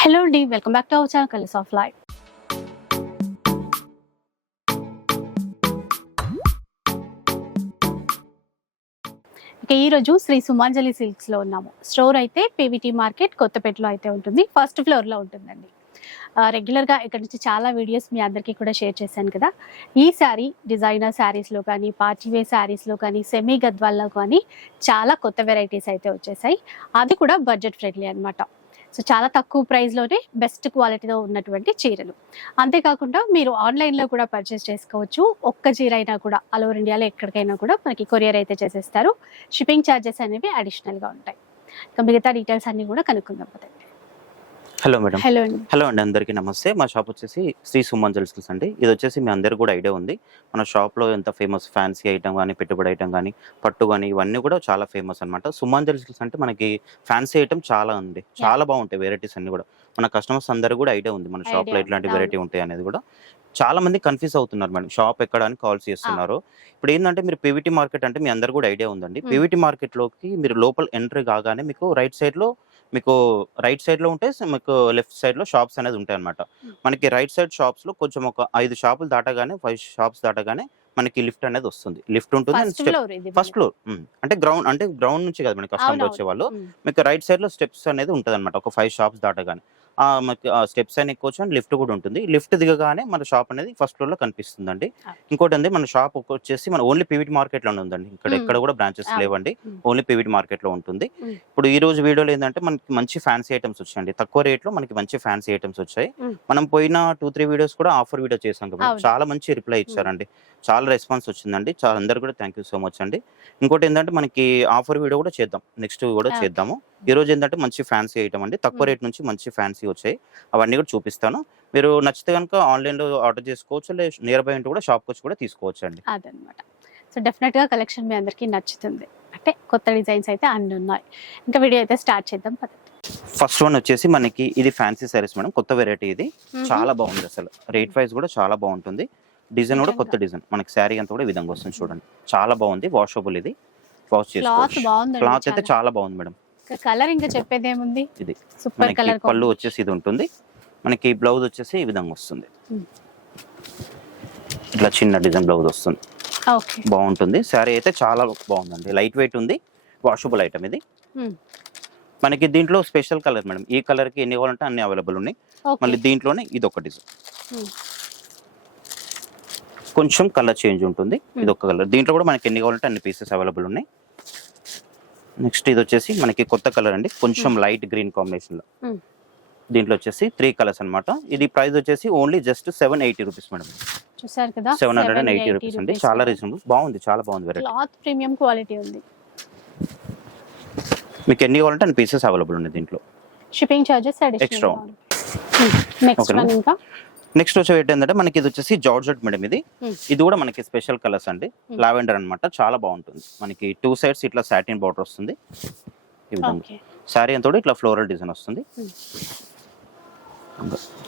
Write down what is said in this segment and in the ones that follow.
Hello అండి welcome back to our channel colours of life ఇక ఈ రోజు శ్రీ సుమాంజలి సిల్క్స్లో ఉన్నాము. స్టోర్ అయితే పీవీటీ మార్కెట్ కొత్తపేటలో అయితే ఉంటుంది. ఫస్ట్ ఫ్లోర్లో ఉంటుందండి. రెగ్యులర్గా ఇక్కడ నుంచి చాలా వీడియోస్ మీ అందరికీ కూడా షేర్ చేశాను కదా. ఈ శారీ డిజైనర్ శారీస్లో కానీ పార్టీవే శారీస్లో కానీ సెమీ గద్వాల్లో కానీ చాలా కొత్త వెరైటీస్ అయితే వచ్చేసాయి. అది కూడా బడ్జెట్ ఫ్రెండ్లీ అనమాట సో చాలా తక్కువ ప్రైస్లోనే బెస్ట్ క్వాలిటీలో ఉన్నటువంటి చీరలు. అంతేకాకుండా మీరు ఆన్లైన్లో కూడా పర్చేస్ చేసుకోవచ్చు. ఒక్క చీర అయినా కూడా ఆల్ ఓవర్ ఇండియాలో ఎక్కడికైనా కూడా మనకి కొరియర్ అయితే చేసేస్తారు. షిప్పింగ్ ఛార్జెస్ అనేవి అడిషనల్గా ఉంటాయి. ఇంకా మిగతా డీటెయిల్స్ అన్నీ కూడా కనుక్కుందాం పదండి. Hello madam. హలో అండి. హలో అండి అందరికీ నమస్తే. మా షాప్ వచ్చేసి శ్రీ సుమన్ జ్యువెల్స్ అండి. ఇది వచ్చేసి మీ అందరికీ కూడా ఐడియా ఉంది. మన షాప్లో ఎంత ఫేమస్ ఫ్యాన్సీ ఐటమ్ కానీ పెట్టుబడి ఐటమ్ కానీ పట్టు కానీ ఇవన్నీ కూడా చాలా ఫేమస్ అనమాట సుమన్ జ్యువెల్స్ అంటే మనకి ఫ్యాన్సీ ఐటమ్ చాలా ఉంది. చాలా బాగుంటాయి వెరైటీస్ అన్ని కూడా. మన కస్టమర్స్ అందరూ కూడా ఐడియా ఉంది మన షాప్లో ఉంది, వెరైటీ ఉంటాయి అనేది కూడా. చాలా మంది కన్ఫ్యూజ్ అవుతున్నారు మేడం. షాప్ ఎక్కడ అని కాల్ చేస్తున్నారు. ఇప్పుడు ఏంటంటే మీరు పీవీటీ మార్కెట్ అంటే మీ అందరు కూడా ఐడియా ఉందండి. పీవీటీ మార్కెట్లోకి మీరు లోపల ఎంట్రీ కాగానే మీకు రైట్ సైడ్లో మీకు రైట్ సైడ్లో ఉంటే మీకు లెఫ్ట్ సైడ్లో షాప్స్ అనేది ఉంటాయి అనమాట. మనకి రైట్ సైడ్ షాప్స్లో కొంచెం ఒక ఐదు షాపులు దాటగానే ఫైవ్ షాప్స్ దాటగానే మనకి లిఫ్ట్ అనేది వస్తుంది. లిఫ్ట్ ఉంటుంది ఫస్ట్ ఫ్లోర్ అంటే గ్రౌండ్ అంటే గ్రౌండ్ నుంచి కదా మనకి కస్టమర్ అవునవును. వచ్చే వాళ్ళు ఉమ్. మీకు రైట్ సైడ్లో స్టెప్స్ అనేది ఉంటుంది అనమాట ఒక ఫైవ్ షాప్స్ దాటగానే. మనకి స్టెప్స్ అని ఎక్కొచ్చు అండ్ లిఫ్ట్ కూడా ఉంటుంది లిఫ్ట్ దిగగానే మన షాప్ అనేది ఫస్ట్ ఫ్లోర్లో కనిపిస్తుందండి. ఇంకోటి అండి మన షాప్ వచ్చేసి మన ఓన్లీ పీవీటీ మార్కెట్లోనే ఉందండి ఇక్కడ. ఎక్కడ కూడా బ్రాంచెస్. లేవండి. ఓన్లీ పీవీటీ మార్కెట్లో ఉంటుంది. ఇప్పుడు ఈ రోజు వీడియోలో ఏంటంటే మనకి మంచి ఫ్యాన్సీ ఐటమ్స్ వచ్చాయండి తక్కువ రేట్లో మనకి మంచి ఫ్యాన్సీ ఐటమ్స్ వచ్చాయి. మనం పోయిన టూ త్రీ వీడియోస్ కూడా ఆఫర్ వీడియో చేసాం కదా. చాలా మంచి రిప్లై ఇచ్చారండి చాలా రెస్పాన్స్ వచ్చిందండి చాలా అందరు కూడా థ్యాంక్ యూ సో మచ్ అండి ఇంకోటి ఏంటంటే మనకి ఆఫర్ వీడియో కూడా చేద్దాం నెక్స్ట్ కూడా. చేద్దాము ఈ రోజు ఏంటంటే మంచి ఫ్యాన్సీ ఐటమ్ అండి. తక్కువ. రేట్ నుంచి మంచి ఫ్యాన్సీ వచ్చాయి. అవన్నీ కూడా చూపిస్తాను. మీరు నచ్చితే కనుక ఆన్లైన్లో ఆర్డర్ చేసుకోవచ్చు. లేదా నియర్ బై ఉంటే కూడా షాప్కి వచ్చి కూడా తీసుకోవచ్చు అండి అదనమాట సో డెఫినెట్గా కలెక్షన్ మీ అందరికీ నచ్చుతుంది. అంటే కొత్త డిజైన్స్ అయితే అన్ని ఉన్నాయి. ఇంకా వీడియో అయితే స్టార్ట్ చేద్దాం పదండి ఫస్ట్ వన్ వచ్చేసి మనకి ఇది ఫ్యాన్సీ సారీస్ మేడం. కొత్త వెరైటీ ఇది. చాలా బాగుంది అసలు. రేట్ వైజ్ కూడా చాలా బాగుంటుంది. డిజైన్ కూడా కొత్త డిజైన్. మనకి శారీ అంతా కూడా ఈ విధంగా వస్తుంది చూడండి. చాలా బాగుంది. వాషబుల్ ఇది. వాష్ చేసుకోవచ్చు. బాగుంది క్లాత్ అయితే చాలా బాగుంది మేడం. కలర్ ఇంకా చెప్పేది ఏముంది ఇది. సూపర్ కలర్ పళ్ళు వచ్చేసి ఇది ఉంటుంది. మనకి బ్లౌజ్ వచ్చేసి ఈ విధంగా వస్తుంది. ఇట్లా చిన్న డిజైన్ బ్లౌజ్ వస్తుంది. బాగుంటుంది. శారీ అయితే చాలా బాగుందండి. లైట్ వెయిట్ ఉంది. వాషబుల్ ఐటమ్ ఇది. మనకి దీంట్లో స్పెషల్ కలర్ మేడం ఈ కలర్కి ఎన్ని కావాలంటే అన్ని అవైలబుల్ ఉన్నాయి. మళ్ళీ దీంట్లోనే ఇది ఒక డిజైన్. కొంచెం కలర్ చేంజ్ ఉంటుంది. ఇది ఒక కలర్ దీంట్లో కూడా మనకి ఎన్ని కావాలంటే అన్ని పీసెస్ అవైలబుల్ ఉన్నాయి. నెక్స్ట్ ఇది వచ్చేసి మనకి కొత్త కలర్ అండి. కొంచెం లైట్ గ్రీన్ కాంబినేషన్లో. Hmm. దీంట్లో వచ్చేసి త్రీ కలర్స్ అన్నమాట. ఇది ప్రైస్ వచ్చేసి only just seven eighty rupees madam చూసారు కదా? Seven hundred and eighty rupees అండి. చాలా రీజనబుల్ బాగుంది చాలా బాగుంది వెరైటీ క్లాత్ ప్రీమియం క్వాలిటీ ఉంది. మీకు ఎన్ని కావాలంటే అన్ని పీసెస్ అవైలబుల్ ఉన్నాయి దీంట్లో. Shipping charges. Additional next. One ఇంకా? నెక్స్ట్ వచ్చే ఏంటంటే మనకి ఇది వచ్చేసి జార్జెట్ మేడం ఇది. Hmm. ఇది కూడా మనకి స్పెషల్ కలర్స్ అండి. Hmm. లావెండర్ అన్నమాట. చాలా బాగుంటుంది. మనకి టూ సైడ్స్ ఇట్లా సాటిన్ బార్డర్ వస్తుంది. ఈ విధంగా. ఓకే శారీ అంతా ఇట్లా ఫ్లోరల్ డిజైన్ వస్తుంది.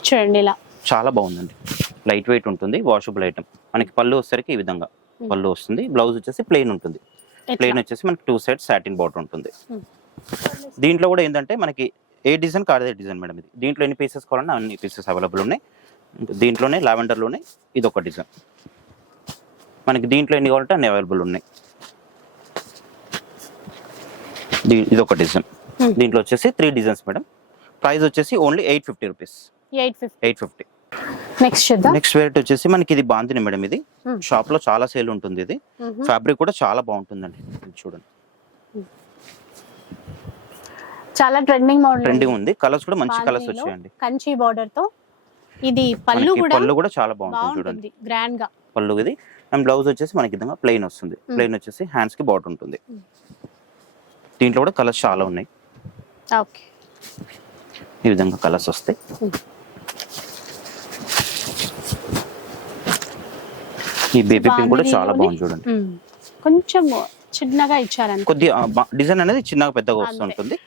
చూడండి ఇలా. చాలా బాగుందండి. లైట్ వెయిట్ ఉంటుంది. Washable item. మనకి పళ్ళు వచ్చేసరికి ఈ విధంగా. Hmm. పళ్ళు వస్తుంది. బ్లౌజ్ వచ్చేసి ప్లెయిన్ ఉంటుంది? ప్లెయిన్ వచ్చేసి మనకి టూ సైడ్ సాటిన్ బార్డర్ ఉంటుంది. Hmm. దీంట్లో కూడా ఏంటంటే మనకి ఏ డిజైన్ కాదే డిజైన్ మేడం ఇది. దీంట్లో ఎన్ని పీసెస్ కావాలన్నా అన్ని పీసెస్ అవైలబుల్ ఉన్నాయి. దీంట్లోనే లావెండర్లోనే ఇది ఒక డిజైన్. మనకి దీంట్లో ఎన్ని కావాలంటే అన్ని అవైలబుల్ ఉన్నాయి. దీ- ఇది ఒక డిజైన్. దీంట్లో వచ్చేసి త్రీ డిజైన్స్ మేడం. ప్రైస్ వచ్చేసి only eight fifty rupees. Eight fifty. Next చూద్దాం. నెక్స్ట్ వెరైటీ వచ్చేసి మనకి ఇది బాంతిని మేడం ఇది. షాప్లో చాలా సేల్ ఉంటుంది ఇది. ఫ్యాబ్రిక్ కూడా చాలా బాగుంటుందండి. చూడండి. చాలా ట్రెండింగ్ మోడల్ ట్రెండింగ్ ఉంది. కలర్స్ కూడా మంచి కలర్స్ వచ్చాయండి. కంచి బార్డర్తో ఇది పళ్ళు కూడా పళ్ళు కూడా చాలా బాగుంటుంది చూడండి బాగుంటుంది గ్రాండ్గా పళ్ళు ఇది. అండ్ బ్లౌజ్ వచ్చేసి మనకి విధంగా ప్లెయిన్ వస్తుంది. ప్లెయిన్ వచ్చేసి హ్యాండ్స్కి బార్డర్ ఉంటుంది. దీంట్లో కూడా కలర్స్ చాలా ఉన్నాయి. ఓకే. ఈ విధంగా కలర్స్ వస్తాయి. ఈ బేబీ పింక్ కూడా చాలా బాగుంది చూడండి. కొంచెం చిన్నగా ఇచ్చారనుకో కొద్దిగా డిజైన్ అనేది చిన్నగా పెద్దగా. వస్తుంటుంది.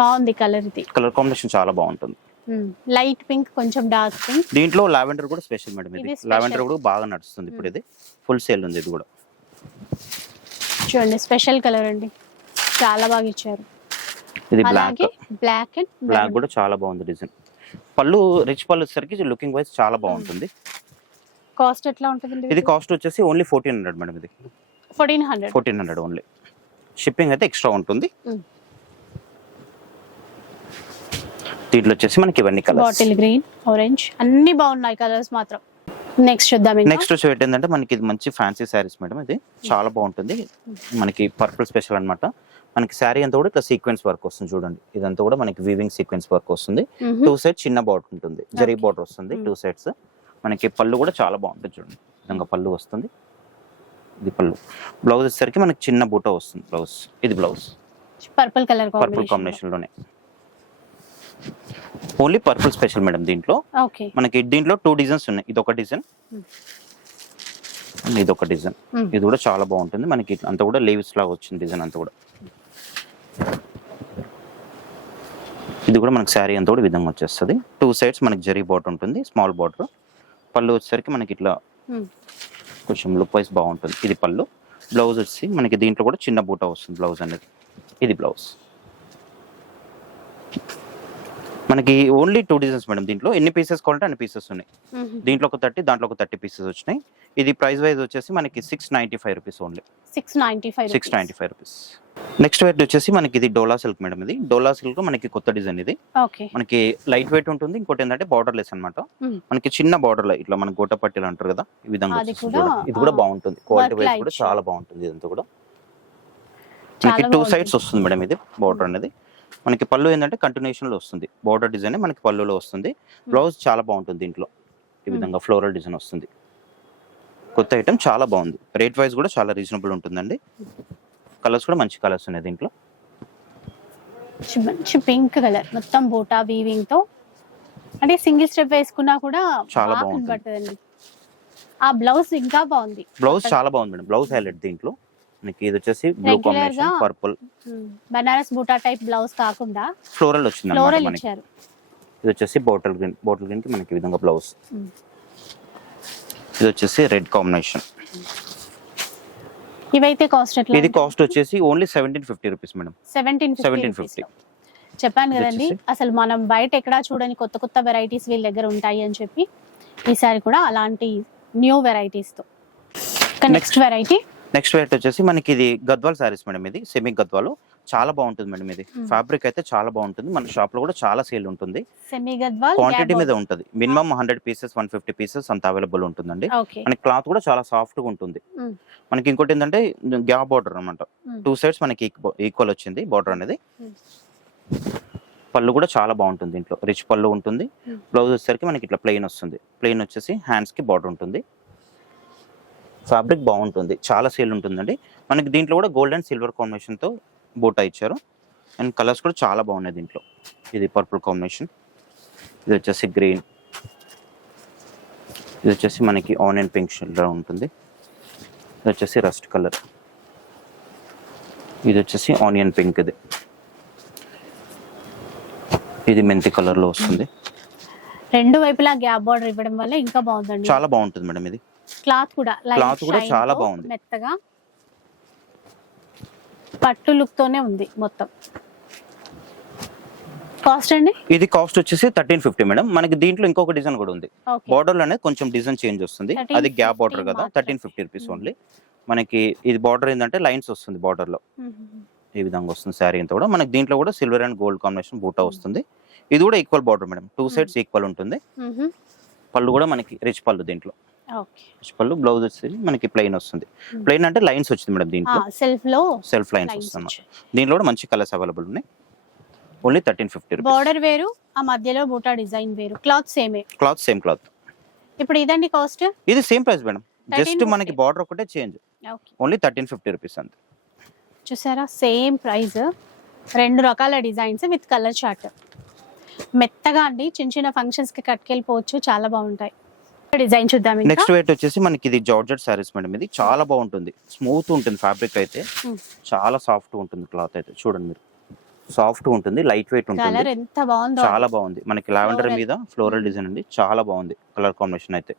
బాగుంది కలర్ ఇది కలర్ కాంబినేషన్ చాలా బాగుంటుంది. లైట్ పింక్ కొంచెం డార్క్ పింక్. దీంట్లో లావెండర్ కూడా స్పెషల్ మేడం ఇది. లావెండర్ కూడా బాగా నడుస్తుంది ఇప్పుడు ఇది. ఫుల్ సేల్ ఉంది ఇది కూడా. చూడండి స్పెషల్ కలర్ అండి. చాలా బాగా ఇచ్చారు. ఇది బ్లాక్ బ్లాక్ అండ్ బ్లాక్ కూడా చాలా బాగుంది డిజైన్. పళ్ళు రిచ్ పళ్ళు వచ్చేసరికి లుకింగ్ వైజ్ చాలా బాగుంటుంది. కాస్ట్ ఎట్లా ఉంటుందండి ఇది కాస్ట్ వచ్చేసి ఓన్లీ ఫోర్టీన్ హండ్రెడ్ మేడం ఇది. Fourteen hundred. Fourteen hundred only. Shipping అయితే ఎక్స్ట్రా ఉంటుంది. దీంట్లో వచ్చేసి మనకి ఇవన్నీ కలర్స్ బాటిల్ గ్రీన్ ఆరెంజ్ అన్ని బాగున్నాయి కలర్స్ మాత్రం. నెక్స్ట్ చూద్దాం ఇంకా. నెక్స్ట్ వచ్చి ఏంటంటే మనకి ఇది మంచి ఫ్యాన్సీ శారీస్ మేడం ఇది. చాలా బాగుంటుంది. మనకి పర్పుల్ స్పెషల్ అన్నమాట. మనకి శారీ అంతా కూడా ఇట్లా సీక్వెన్స్ వర్క్ వస్తుంది చూడండి. ఇదంతా కూడా మనకి వీవింగ్ సీక్వెన్స్ వర్క్ వస్తుంది. టూ సైడ్ చిన్న బార్డర్ ఉంటుంది. జరీ. బార్డర్ వస్తుంది. టూ సైడ్స్ మనకి పళ్ళు కూడా చాలా బాగుంటుంది చూడండి. విధంగా పళ్ళు వస్తుంది. ఇది పళ్ళు. బ్లౌజ్ వచ్చేసరికి మనకి చిన్న బూట వస్తుంది బ్లౌజ్ ఇది బ్లౌజ్ పర్పుల్ కలర్ పర్పుల్ కాంబినేషన్లోనే. ఓన్లీ పర్పుల్ స్పెషల్ మేడం దీంట్లో. మనకి దీంట్లో టూ డిజైన్స్ ఉన్నాయి. ఇది ఒక డిజైన్. ఇది ఒక డిజైన్. ఇది కూడా చాలా బాగుంటుంది. మనకి అంతా కూడా లీవ్స్ లాగా వచ్చింది డిజైన్ అంతా కూడా. ఇది కూడా మనకి శారీ అంతా కూడా విధంగా వచ్చేస్తుంది. టూ సైడ్స్ మనకి జరీ బార్డర్ ఉంటుంది. స్మాల్ బార్డర్ పళ్ళు వచ్చేసరికి మనకి ఇట్లా కొంచెం లుక్ వైజ్ బాగుంటుంది. ఇది పళ్ళు. బ్లౌజ్ వచ్చి మనకి దీంట్లో కూడా చిన్న బూట వస్తుంది బ్లౌజ్ అనేది. ఇది బ్లౌజ్ మనకి ఓన్లీ టూ డిజైన్స్ మేడం దీంట్లో. ఎన్ని పీసెస్ కావాలంటే అన్ని పీసెస్ ఉన్నాయి. దీంట్లో ఒక థర్టీ దాంట్లో ఒక థర్టీ పీసెస్ వచ్చినాయి. ఇది ప్రైస్ వైజ్ వచ్చేసి మనకి six ninety five rupees only six ninety five six ninety five rupees next weight వచ్చేసి మనకి ఇది డోలా సిల్క్ మేడం ఇది. డోలా సిల్క్ మనకి కొత్త డిజైన్ ఇది. మనకి లైట్ వెయిట్ ఉంటుంది. ఇంకోటి ఏంటంటే బార్డర్ లెస్ అనమాట. మనకి చిన్న బార్డర్లో ఇట్లా మన గోట పట్టీలు అంటారు కదా ఈ విధంగా. ఇది కూడా బాగుంటుంది. క్వాలిటీ వైజ్ కూడా చాలా బాగుంటుంది ఇదంతా కూడా. మనకి టూ. సైడ్స్ వస్తుంది మేడం ఇది బార్డర్ అనేది. మనకి పళ్ళు ఏంటంటే కంటిన్యూషన్లో వస్తుంది. బార్డర్ డిజైన్ మనకి పళ్ళులో వస్తుంది. బ్లౌజ్ చాలా బాగుంటుంది దీంట్లో. ఈ Hmm. విధంగా ఫ్లోరల్ డిజైన్ వస్తుంది. కొత్త ఐటమ్ చాలా బాగుంది. రేట్ వైజ్ కూడా చాలా రీజనబుల్ ఉంటుందండి. కలర్స్ కూడా మంచి కలర్స్ ఉన్నాయి దీంట్లో. మంచి- పింక్ కలర్ మొత్తం బూటా వీవింగ్తో. అంటే సింగిల్ స్టెప్ వేసుకున్నా కూడా చాలా బాగా బాగుంటుంది. ఆ బ్లౌజ్ ఇంకా బాగుంది. బ్లౌజ్ చాలా బాగుంది మేడం. బ్లౌజ్ హైలైట్ దీంట్లో. మనకి ఇది వచ్చేసి బ్లూ కాంబినేషన్ పర్పుల్ బనారస్ బూటా టైప్ బ్లౌజ్ కాకుండా ఫ్లోరల్ వచ్చింది ఫ్లోరల్ ఇచ్చారు. ఇది వచ్చేసి బాటిల్ గ్రీన్ బాటిల్ గ్రీన్కి మనకి ఈ విధంగా బ్లౌజ్. ఇది వచ్చేసి రెడ్ కాంబినేషన్ ఇవైతే కాస్ట్ ఎట్లా ఇది కాస్ట్ వచ్చేసి only seventeen fifty rupees madam seventeen seventeen fifty చెప్పాను కదండి అసలు మనం బయట ఎక్కడా చూడని కొత్త కొత్త వెరైటీస్ వీళ్ళ దగ్గర ఉంటాయి అని చెప్పి ఈసారి కూడా అలాంటి న్యూ వెరైటీస్తో. నెక్స్ట్ వెరైటీ నెక్స్ట్ వెయిట్ వచ్చేసి మనకి ఇది గద్వాల్ శారీస్ మేడం ఇది సెమీ గద్వాలు. చాలా బాగుంటుంది మేడం ఇది. ఫ్యాబ్రిక్ అయితే చాలా బాగుంటుంది. మన షాప్లో కూడా చాలా సేల్ ఉంటుంది. క్వాంటిటీ మీద ఉంటుంది. Minimum hundred pieces one fifty pieces అంత అవైలబుల్ ఉంటుందండి. మనకి క్లాత్ కూడా చాలా సాఫ్ట్గా ఉంటుంది. మనకి ఇంకోటి ఏంటంటే గ్యాప్ బార్డర్ అనమాట. టూ సైడ్స్ మనకి ఈక్వల్ వచ్చింది బార్డర్ అనేది. పళ్ళు కూడా చాలా బాగుంటుంది దీంట్లో. రిచ్ పళ్ళు ఉంటుంది. బ్లౌజ్ వచ్చేసరికి మనకి ఇట్లా ప్లెయిన్ వస్తుంది. ప్లెయిన్ వచ్చేసి హ్యాండ్స్కి బార్డర్ ఉంటుంది. ఫ్యాబ్రిక్ బాగుంటుంది. చాలా సేల్ ఉంటుందండి. మనకి దీంట్లో కూడా గోల్డ్ అండ్ సిల్వర్ కాంబినేషన్తో బూటా ఇచ్చారు. అండ్ కలర్స్ కూడా చాలా బాగున్నాయి దీంట్లో. ఇది పర్పుల్ కాంబినేషన్. ఇది వచ్చేసి గ్రీన్. ఇది వచ్చేసి మనకి ఆనియన్ పింక్ షేడ్లో ఉంటుంది. ఇది వచ్చేసి రస్ట్ కలర్. ఇది వచ్చేసి ఆనియన్ పింక్ ఇది. ఇది మెంతి కలర్లో వస్తుంది. రెండు వైపులా గ్యాప్ బార్డర్ ఇవ్వడం వల్ల ఇంకా బాగుందండి. చాలా బాగుంటుంది మేడం ఇది. క్లాత్ కూడా Cloth కూడా చాలా బాగుంది. మెత్తగా పట్టు లుక్ తోనే ఉంది మొత్తం. కాస్ట్ అండి? ఇది కాస్ట్ వచ్చేసి థర్టీన్ ఫిఫ్టీ మేడం. మనకి దీంట్లో ఇంకొక డిజైన్ కూడా ఉంది. బార్డర్లోనే కొంచెం డిజైన్ చేంజ్ వస్తుంది. 1350 అది గ్యాప్ బార్డర్ కదా. Thirteen fifty rupees. ఓన్లీ. మనకి ఇది బార్డర్ ఏంటంటే లైన్స్ వస్తుంది బార్డర్లో ఈ విధంగా వస్తుంది శారీ అంతా కూడా. మనకి దీంట్లో కూడా సిల్వర్ అండ్ గోల్డ్ కాంబినేషన్ బూటా వస్తుంది. ఇది కూడా equal border madam. Two sides equal ఉంటుంది. పళ్ళు కూడా మనకి రిచ్ పళ్ళు దీంట్లో. పళ్ళు బ్లౌజ్ వచ్చేసి మనకి ప్లెయిన్ వస్తుంది. ప్లెయిన్ అంటే లైన్స్ వచ్చింది మేడం దీంట్లో. సెల్ఫ్లో సెల్ఫ్ లైన్స్ వస్తుంది దీంట్లో కూడా మంచి కలర్స్ అవైలబుల్ ఉన్నాయి. ఓన్లీ థర్టీన్ ఫిఫ్టీ బార్డర్ వేరు ఆ మధ్యలో బూటా డిజైన్ వేరు. క్లాత్ సేమే క్లాత్ సేమ్ క్లాత్ ఇప్పుడు ఇదండి కాస్ట్? ఇది సేమ్ ప్రైస్ మేడం. జస్ట్ 1350. మనకి బార్డర్ ఒకటే change only thirteen fifty rupees అంతే. చూసారా? సేమ్ ప్రైస్ రెండు రకాల డిజైన్స్ విత్ కలర్ చార్ట్. మెత్తగా అండి. చిన్న చిన్న ఫంక్షన్స్కి కట్టుకెళ్ళిపోవచ్చు. చాలా బాగుంటాయి. డిజైన్ చూద్దాం నెక్స్ట్ వెయిట్ వచ్చేసి మనకి ఇది జార్జెట్ సారీస్ మేడం. ఇది చాలా బాగుంటుంది. స్మూత్ ఉంటుంది ఫ్యాబ్రిక్ అయితే. చాలా సాఫ్ట్ ఉంటుంది క్లాత్ అయితే. చూడండి మీరు. సాఫ్ట్ ఉంటుంది లైట్ వెయిట్ ఉంటుంది. ఎంత బాగుందో. చాలా బాగుంది. మనకి లావెండర్. మీద ఫ్లోరల్ డిజైన్ అండి చాలా బాగుంది కలర్ కాంబినేషన్ అయితే.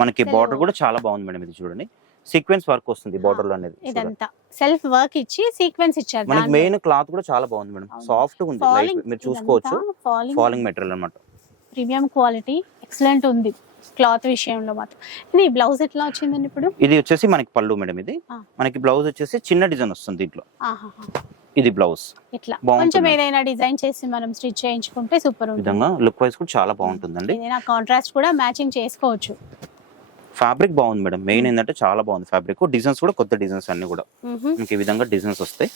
మనకి బార్డర్ కూడా చాలా బాగుంది మేడం ఇది చూడండి. సీక్వెన్స్ వర్క్ వస్తుంది బార్డర్లో అనేది. ఇదంతా. సెల్ఫ్ వర్క్ ఇచ్చి సీక్వెన్స్ ఇచ్చారు మనకి మెయిన్ క్లాత్ కూడా చాలా బాగుంది మేడం. సాఫ్ట్ ఉంది. మీరు చూసుకోవచ్చు. ఫాలింగ్ ఫాలింగ్ మెటీరియల్ అన్నమాట. Premium quality. ఎక్సలెంట్ ఉంది. క్లాత్ విషయంలో మాత్రం. ఇది బ్లౌజ్ ఎట్లా వచ్చిందండి ఇప్పుడు? ఇది వచ్చేసి మనకి పళ్ళు మేడం ఇది. మనకి బ్లౌజ్ వచ్చేసి చిన్న డిజైన్ వస్తుంది దీంట్లో. ఇది బ్లౌజ్. ఇట్లా. కొంచెం ఏదైనా డిజైన్ చేసి మనం స్టిచ్ చేయించుకుంటే సూపర్ ఉంటుంది. విధంగా లుక్ వైజ్ కూడా చాలా బాగుంటుందండి. కాంట్రాస్ట్ కూడా మ్యాచింగ్ చేసుకోవచ్చు. ఫ్యాబ్రిక్ బాగుంది మేడం. మెయిన్ ఏంటంటే చాలా బాగుంది ఫ్యాబ్రిక్ డిజైన్స్ కూడా కొత్త డిజైన్స్ అన్ని కూడా. మీకు ఈ విధంగా డిజైన్స్ వస్తాయి.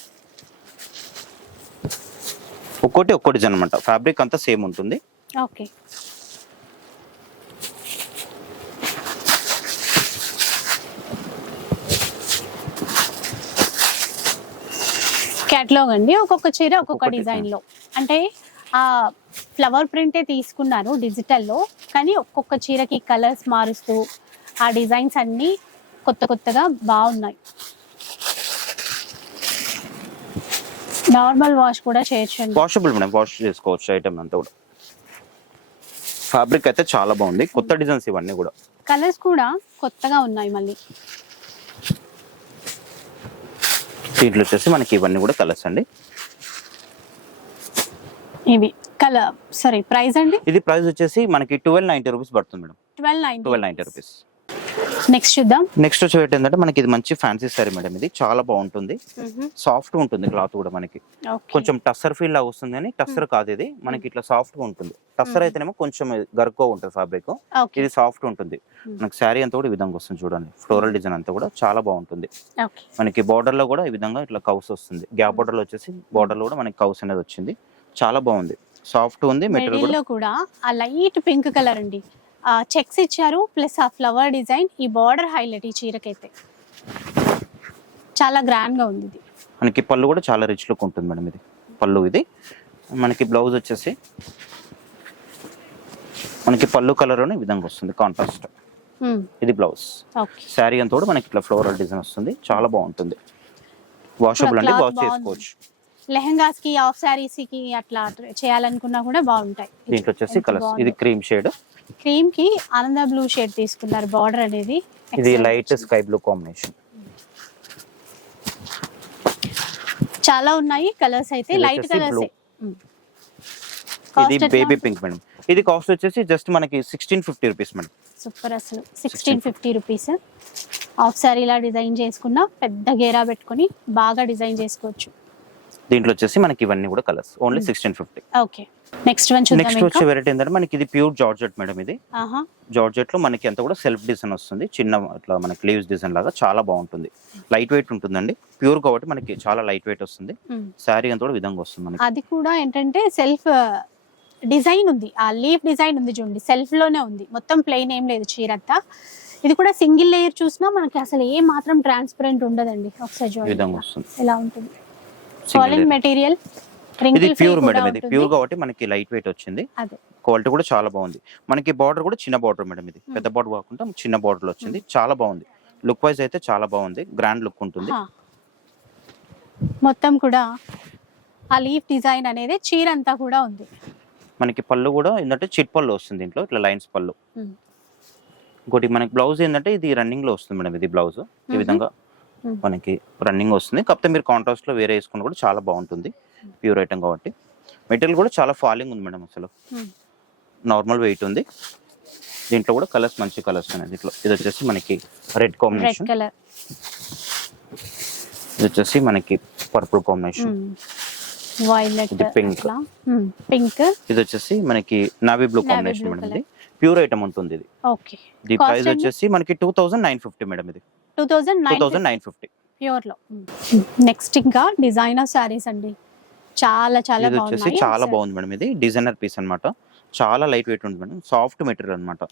ఒక్కోటి ఒక్కో డిజైన్ అనమాట ఫ్యాబ్రిక్ అంతా సేమ్ ఉంటుంది. ఓకే. క్యాట్లాగ్ అండి. ఒక్కొక్క చీర ఒక్కొక్క డిజైన్లో అంటే ఆ ఫ్లవర్ ప్రింటే తీసుకున్నారు డిజిటల్లో కానీ ఒక్కొక్క చీరకి కలర్స్ మారుస్తూ ఆ డిజైన్స్ అన్నీ కొత్త కొత్తగా బాగున్నాయి. నార్మల్ వాష్ కూడా చేయొచ్చండి. వాషబుల్ మేడం వాష్ చేసుకోవచ్చు ఐటమ్ అంతా కూడా. ఫ్యాబ్రిక్ అయితే చాలా బాగుంది. కొత్త డిజైన్స్ ఇవన్నీ కూడా. కలర్స్ కూడా కొత్తగా ఉన్నాయి మళ్ళీ. దీంట్లో వచ్చేసి మనకి ఇవన్నీ కూడా కలర్స్ అండి. ఇవి కలర్ సారీ ప్రైస్ అండి? ఇది ప్రైస్ వచ్చేసి మనకి ట్వెల్వ్ నైన్టీ రూపీస్ పడుతుంది madam. Twelve nine twelve ninety rupees. Next చూద్దాం. నెక్స్ట్ వచ్చి ఏంటంటే మనకి ఇది మంచి ఫ్యాన్సీ సారీ మేడం ఇది. చాలా బాగుంటుంది. సాఫ్ట్ ఉంటుంది క్లాత్ కూడా మనకి. కొంచెం టస్సర్ ఫీల్ లాగా వస్తుంది కానీ టస్సర్ కాదు ఇది. మనకి ఇట్లా సాఫ్ట్గా ఉంటుంది. టస్సర్. అయితేనేమో కొంచెం గరుకో ఉంటుంది ఫ్యాబ్రిక్ ఓకే ఇది సాఫ్ట్ ఉంటుంది. మనకి శారీ అంతా కూడా ఈ విధంగా వస్తుంది చూడండి. ఫ్లోరల్ డిజైన్ అంతా కూడా చాలా బాగుంటుంది. మనకి బార్డర్లో కూడా ఈ విధంగా ఇట్లా కౌస్ వస్తుంది. గ్యాప్ బార్డర్లో వచ్చేసి బార్డర్లో కూడా మనకి కౌస్ అనేది వచ్చింది. చాలా బాగుంది. సాఫ్ట్ ఉంది మెటీరియల్ కూడా. ఆ లైట్ పింక్ కలర్ అండి. చెక్స్ ఇచ్చారు ప్లస్ ఆ ఫ్లవర్ డిజైన్ ఈ బార్డర్ హైలైట్ ఈ చీరకైతే. చాలా గ్రాండ్గా ఉంది ఇది. మనకి పళ్ళు కూడా చాలా రిచ్ లుక్ ఉంటుంది మేడం ఇది. పళ్ళు ఇది. మనకి బ్లౌజ్ వచ్చేసి మనకి పళ్ళు కలర్ ఈ విధంగా వస్తుంది కాంట్రాస్ట్ ఇది బ్లౌజ్ శారీ అంతా కూడా మనకి ఇట్లా ఫ్లోరల్ డిజైన్ వస్తుంది. చాలా బాగుంటుంది. వాషబుల్ అండి వాష్. చేసుకోవచ్చు. లెహంగాస్కి ఆఫ్ సారీస్కి అట్లా చేయాలనుకున్నా కూడా బాగుంటాయి. దీంట్లో వచ్చేసి కలర్స్. ఇది క్రీమ్ షేడ్. క్రీమ్కి ఆనంద బ్లూ షేడ్ తీసుకున్నారు బార్డర్ అనేది. ఇది. Light sky blue combination. చాలా ఉన్నాయి కలర్స్ అయితే. Light colours. ఇది బేబీ పింక్ మేడం. ఇది కాస్ట్ వచ్చేసి జస్ట్ మనకి sixteen fifty rupees madam. Super అసలు. Sixteen fifty rupees half sari ఇలా డిజైన్ చేసుకున్న పెద్ద గేరా పెట్టుకొని బాగా డిజైన్ చేసుకోవచ్చు. దీంట్లో వచ్చేసి మనకి ఇవన్నీ కూడా colours only sixteen fifty okay next next వచ్చే వెరైటీ ఏంటంటే మనకి ఇది ప్యూర్ జార్జెట్ మేడం ఇది. ఆహా. జార్జెట్లో మనకి అంతా కూడా సెల్ఫ్ డిజైన్ వస్తుంది. చిన్న ఇట్లా మనకి లీవ్స్ డిజైన్ లాగా చాలా బాగుంటుంది. లైట్ వెయిట్ ఉంటుందండి. ప్యూర్ కాబట్టి మనకి చాలా లైట్ వెయిట్ వస్తుంది. శారీ అంతా కూడా విధంగా వస్తుంది మనకి. అది కూడా ఏంటంటే సెల్ఫ్ డిజైన్ ఉంది. ఆ లీఫ్ డిజైన్ ఉంది చూడండి. సెల్ఫ్లోనే ఉంది. మొత్తం ప్లెయిన్ ఏం లేదు చీర అంతా ఇది కూడా సింగిల్ లేయర్ చూసినా మనకి అసలు ఏ మాత్రం ట్రాన్స్పరెంట్ ఉండదండి. ఒకసారి చూడండి. ఉంటుంది? Layer. మెటీరియల్ ఇది ప్యూర్ మేడం ఇది ప్యూర్ కాబట్టి మనకి లైట్ వెయిట్ వచ్చింది. క్వాలిటీ కూడా చాలా బాగుంది. మనకి బార్డర్ కూడా చిన్న బార్డర్ మేడం ఇది. పెద్ద బార్డర్ కాకుండా చిన్న బార్డర్ వచ్చింది. చాలా బాగుంది. లుక్ వైజ్ అయితే చాలా బాగుంది. గ్రాండ్ లుక్ ఉంటుంది. మొత్తం కూడా ఆ లీఫ్ డిజైన్ అనేది చీర అంతా కూడా ఉంది. మనకి పళ్ళు కూడా ఏంటంటే చిట్ పళ్ళు వస్తుంది దీంట్లో. ఇట్లా లైన్స్ పళ్ళు. ఉమ్. ఇంకోటి మనకి బ్లౌజ్ ఏంటంటే ఇది రన్నింగ్లో వస్తుంది మేడం ఇది బ్లౌజ్ ఈ. విధంగా. మనకి రన్నింగ్ వస్తుంది. కాకపోతే మీరు కాంట్రాస్ట్లో వేరే వేసుకుని కూడా చాలా బాగుంటుంది. ప్యూర్ ఐటమ్ కాబట్టి. మెటీరియల్ కూడా చాలా ఫాలింగ్ ఉంది మేడం అసలు. నార్మల్ వెయిట్ ఉంది. దీంట్లో కూడా కలర్స్ మంచి కలర్స్ ఉన్నాయి దీంట్లో ఇది వచ్చేసి మనకి రెడ్ కాంబినేషన్ ఇది వచ్చేసి మనకి purple combination violet pink. Pink ఇది వచ్చేసి మనకి నావీ బ్లూ కాంబినేషన్ మేడం. ఇది. ప్యూర్ ఐటమ్ ఉంటుంది ఇది. Okay Cost price? వచ్చేసి మనకి two thousand nine fifty madam ఇది. Two thousand two nine fifty. Next ఇంకా డిజైనర్ శారీస్ అండి. చాలా చాలా ఇది వచ్చేసి బాగున్నాయి. చాలా బాగుంది మేడం ఇది. డిజైనర్ పీస్ అన్నమాట. చాలా లైట్ వెయిట్ ఉంటుంది మేడం. సాఫ్ట్ మెటీరియల్ అన్నమాట.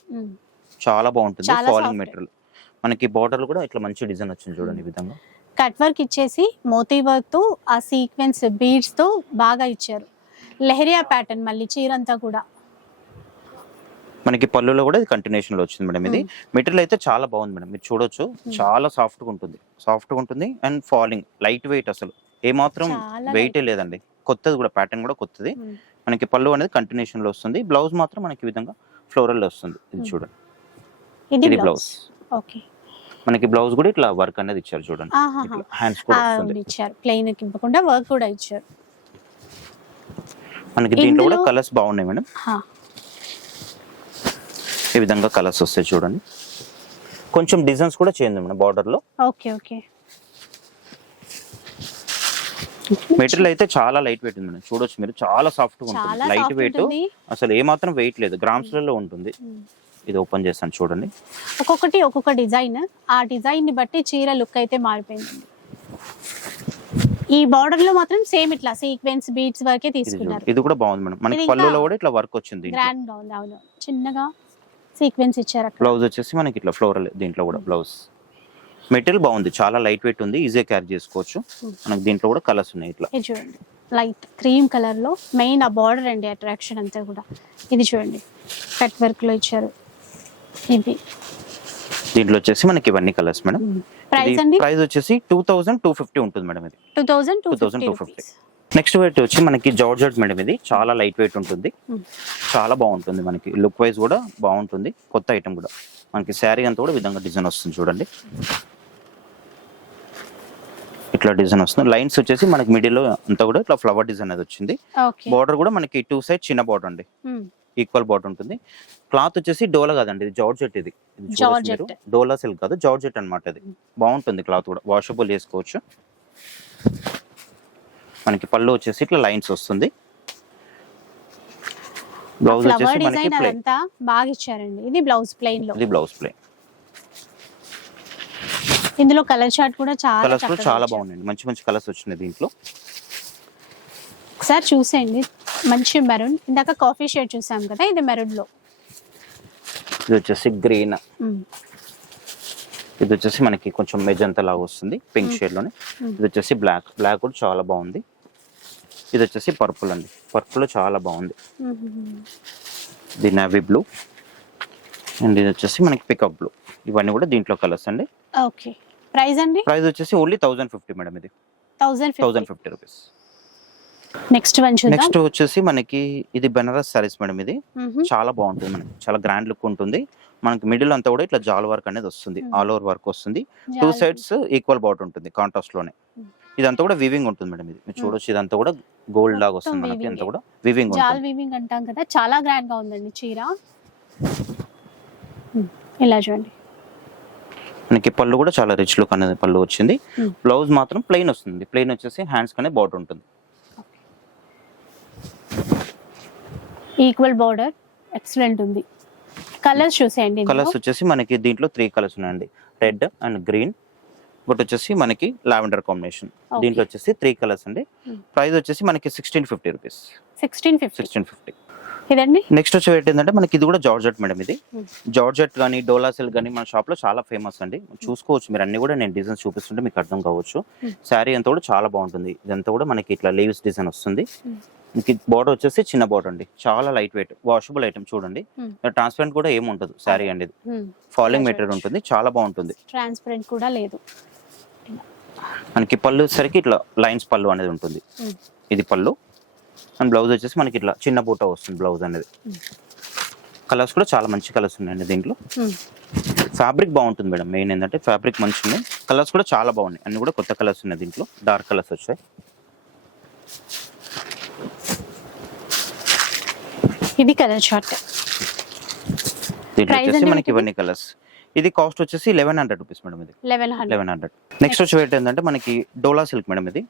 చాలా బాగుంటుంది. చాలా ఫాలింగ్. మెటీరియల్ మనకి బార్డర్ కూడా ఇట్లా మంచి డిజైన్ వచ్చింది చూడండి ఈ విధంగా. కట్ వర్క్ ఇచ్చేసి మోతీ వర్క్తో ఆ సీక్వెన్స్ బీడ్స్తో బాగా ఇచ్చారు. లెహరియా ప్యాటర్న్ మళ్ళీ చీర అంతా కూడా. మనకి పళ్ళులో కూడా ఇది కంటిన్యూషన్లో వచ్చింది మేడం ఇది. మెటీరియల్ అయితే చాలా బాగుంది మేడం. మీరు చూడొచ్చు. చాలా సాఫ్ట్గా ఉంటుంది. సాఫ్ట్గా ఉంటుంది అండ్ ఫాలింగ్ లైట్ వెయిట్ అసలు. ఏ మాత్రం చాలా వెయిట్ లేదండి. కొత్తది కూడా ప్యాటర్న్ కూడా కొత్తది. మనకి పళ్ళు అనేది కంటిన్యూషన్లో వస్తుంది. బ్లౌజ్ మాత్రం మనకి ఈ విధంగా ఫ్లోరల్ వస్తుంది. ఇది. చూడండి. ఇది బ్లౌజ్ ఓకే. మనకి బ్లౌజ్ కూడా ఇట్లా వర్క్ అనేది ఇచ్చారు చూడండి. ఇట్లా హ్యాండ్స్ కూడా వస్తుంది. ఇచ్చారు. ప్లెయిన్ ఇవ్వకుండా వర్క్ కూడా ఇచ్చారు. మనకి దీంట్లో కూడా కలర్స్ బాగున్నాయి మేడం. ఈ విధంగా కలర్స్ వస్తాయి చూడండి. కొంచెం డిజైన్స్ కూడా చేయండి మేడం బార్డర్లో. Okay okay. మెటీరియల్ అయితే చాలా లైట్ వెయిట్ ఉంది మేడం. చూడొచ్చు మీరు. చాలా సాఫ్ట్గా ఉంటుంది. లైట్ వెయిట్ అసలు ఏ మాత్రం వెయిట్ లేదు గ్రామ్స్లలో ఉంటుంది. ఉమ్. ఇది ఓపెన్ చేస్తాను చూడండి. ఒక్కొక్కటి ఒక్కొక్క డిజైన్ ఆ డిజైన్ని బట్టి చీర లుక్ అయితే మారిపోయిందండి ఈ బార్డర్లో మాత్రం సేమ్ ఇట్లా సీక్వెన్స్ బీట్స్ వరకే తీసుకున్నారు. ఇది కూడా బాగుంది మేడం. మనకి పళ్ళులో కూడా ఇట్లా వర్క్ వచ్చింది గ్రాండ్గా ఉంది. అవును. చిన్నగా సీక్వెన్స్ ఇచ్చారు అక్కడ. బ్లౌజ్ వచ్చేసి మనకి ఇట్లా ఫ్లోరల్ దీంట్లో కూడా బ్లౌజ్ మెటీరియల్ బాగుంది చాలా లైట్ వెయిట్ ఉంది ఈజీగా క్యారీ చేసుకోవచ్చు. Hmm. మనకి దీంట్లో కూడా కలర్స్ ఉన్నాయి ఇట్లా. ఇది చూడండి లైట్ క్రీమ్ కలర్లో మెయిన్ ఆ బార్డర్ అండి అట్రాక్షన్ అంతా కూడా. ఇది చూడండి కట్ వర్క్లో ఇచ్చారు. ఇవి. దీంట్లో వచ్చేసి మనకి ఇవన్నీ కలర్స్ మేడం ప్రైస్ అండి? ప్రైస్ వచ్చేసి టూ థౌసండ్ టూ ఫిఫ్టీ ఉంటుంది మేడం ఇది. Two thousand two 2250. Fifty next weight వచ్చి మనకి జార్జెట్ మేడం ఇది. చాలా లైట్ వెయిట్ ఉంటుంది. Hmm. చాలా బాగుంటుంది మనకి. లుక్ వైజ్ కూడా బాగుంటుంది. కొత్త ఐటమ్ కూడా. మనకి శారీ అంతా కూడా విధంగా డిజైన్ వస్తుంది చూడండి. ఇట్లా డిజైన్ వస్తుంది. లైన్స్ వచ్చేసి మనకి మిడిల్లో అంతా కూడా ఇట్లా ఫ్లవర్ డిజైన్ అనేది వచ్చింది. బార్డర్ కూడా మనకి టూ సైడ్ చిన్న బార్డర్ అండి. ఈక్వల్ బార్డర్ ఉంటుంది. క్లాత్ వచ్చేసి డోలా కాదండి. ఇది జార్జెట్ ఇది. డోలా సిల్క్ కాదు. జార్జెట్ అన్నమాట ఇది. బాగుంటుంది క్లాత్ కూడా. వాషబుల్ చేసుకోవచ్చు. మనకి పళ్ళు వచ్చేసి ఇట్లా లైన్స్ వస్తుంది. బ్లౌజ్ వచ్చేసి మనకి ప్లెయిన్ బాగా ఇచ్చారండి. ఇది బ్లౌజ్ ప్లెయిన్లో. ఇది బ్లౌజ్ ప్లెయిన్ ఇందులో కలర్ చార్ట్ కూడా చాలా కలర్స్ కూడా చాలా ఇచ్చారు. బాగున్నాయి మంచి మంచి కలర్స్ వచ్చినాయి దీంట్లో. ఒకసారి చూసేయండి. మంచి మెరూన్. ఇందాక కాఫీ షేడ్ చూసాం కదా ఇది మెరూన్లో ఇది వచ్చేసి గ్రీన్. ఇది వచ్చేసి మనకి కొంచెం మెజంతా లాగా వస్తుంది పింక్ షేడ్లోనే. Hmm. ఇది వచ్చేసి బ్లాక్ బ్లాక్ కూడా చాలా బాగుంది. ఇది వచ్చేసి పర్పుల్ అండి. పర్పుల్ చాలా బాగుంది. ఇది నావీ బ్లూ అండ్ ఇది వచ్చేసి మనకి పికప్ బ్లూ ఇవన్నీ కూడా దీంట్లో కలర్స్ అండి. ఓకే. ప్రైస్ అండి? ప్రైస్ వచ్చేసి ఓన్లీ థౌసండ్ ఫిఫ్టీ మేడం ఇది. Thousand fifty rupees next next వచ్చేసి మనకి ఇది బెనారస్ సారీస్ మేడం ఇది. చాలా బాగుంటుంది మనకి. చాలా గ్రాండ్ లుక్ ఉంటుంది. మనకి మిడిల్ అంతా కూడా ఇట్లా జాల్ వర్క్ అనేది వస్తుంది. ఆల్ ఓవర్ వర్క్ వస్తుంది టూ. సైడ్స్ ఈక్వల్ బాట్ ఉంటుంది కాంట్రాస్ట్లోనే. ఇదంతా కూడా వివింగ్ ఉంటుంది మేడం ఇది మీరు. చూడొచ్చు ఇదంతా కూడా గోల్డ్ లాగా వస్తుంది మనకి అంతా. కూడా వివింగ్ జాల్ వీవింగ్ అంటాం కదా చాలా గ్రాండ్గా ఉందండి చీర. ఇలా చూడండి మనకి పళ్ళు కూడా చాలా రిచ్ లుక్ అనేది పళ్ళు వచ్చింది. బ్లౌజ్ మాత్రం ప్లెయిన్ వస్తుంది ప్లెయిన్ వచ్చేసి హ్యాండ్స్ కనే బాట్ ఉంటుంది ఈక్వల్ బార్డర్ ఎక్సలెంట్ ఉంది కలర్స్ చూసేయండి. కలర్స్ వచ్చేసి మనకి దీంట్లో త్రీ కలర్స్ ఉన్నాయండి. రెడ్ అండ్ గ్రీన్ ఒకటి వచ్చేసి మనకి లావెండర్ కాంబినేషన్. దీంట్లో వచ్చేసి త్రీ కలర్స్ అండి. Hmm. ప్రైస్ వచ్చేసి మనకి sixteen fifty rupees sixteen fifty sixteen fifty ఇదండి? నెక్స్ట్ వచ్చి ఏంటంటే మనకి ఇది కూడా జార్జెట్ మేడం ఇది. Hmm. జార్జెట్ కానీ డోలా సిల్క్ కానీ మన షాప్లో చాలా ఫేమస్ అండి. చూసుకోవచ్చు మీరు అన్ని కూడా నేను డిజైన్స్ చూపిస్తుంటే మీకు అర్థం కావచ్చు. Hmm. శారీ అంతా కూడా చాలా బాగుంటుంది. ఇదంతా కూడా మనకి ఇట్లా లీవ్స్ డిజైన్ వస్తుంది. Hmm. బార్డర్ వచ్చేసి చిన్న బార్డర్ అండి. చాలా లైట్ వెయిట్ వాషబుల్ ఐటమ్ చూడండి. Hmm. ట్రాన్స్పరెంట్ కూడా ఏమి ఉండదు శారీ అండి ఇది Hmm. ఫాలింగ్ ఇలా మెటీరియల్. ఉంటుంది చాలా బాగుంటుంది. ట్రాన్స్పరెంట్ కూడా లేదు. మనకి పళ్ళు వచ్చేసరికి ఇట్లా లైన్స్ పళ్ళు అనేది ఉంటుంది. Hmm. ఇది పళ్ళు. అండ్ బ్లౌజ్ వచ్చేసి మనకి ఇట్లా చిన్న బూట వస్తుంది బ్లౌజ్ అనేది. Hmm. కలర్స్ కూడా చాలా మంచి కలర్స్ ఉన్నాయండి దీంట్లో. Hmm. ఫ్యాబ్రిక్ బాగుంటుంది మేడం. మెయిన్ ఏంటంటే ఫ్యాబ్రిక్ మంచి ఉన్నాయి. కలర్స్ కూడా చాలా బాగున్నాయి. అన్ని కూడా కొత్త కలర్స్ ఉన్నాయి దీంట్లో. డార్క్ కలర్స్ వచ్చాయి. ఇది కలర్ వచ్చేసి ఎంత మనకి? ఇవన్నీ కలర్స్ ఇది కాస్ట్ వచ్చేసి లెవెన్ హండ్రెడ్ రూపీస్ మేడం ఇది. లెవెన్ హండ్రెడ్ నెక్స్ట్ వచ్చి వెయిట్ ఏంటంటే మనకి డోలా సిల్క్ మేడం ఇది.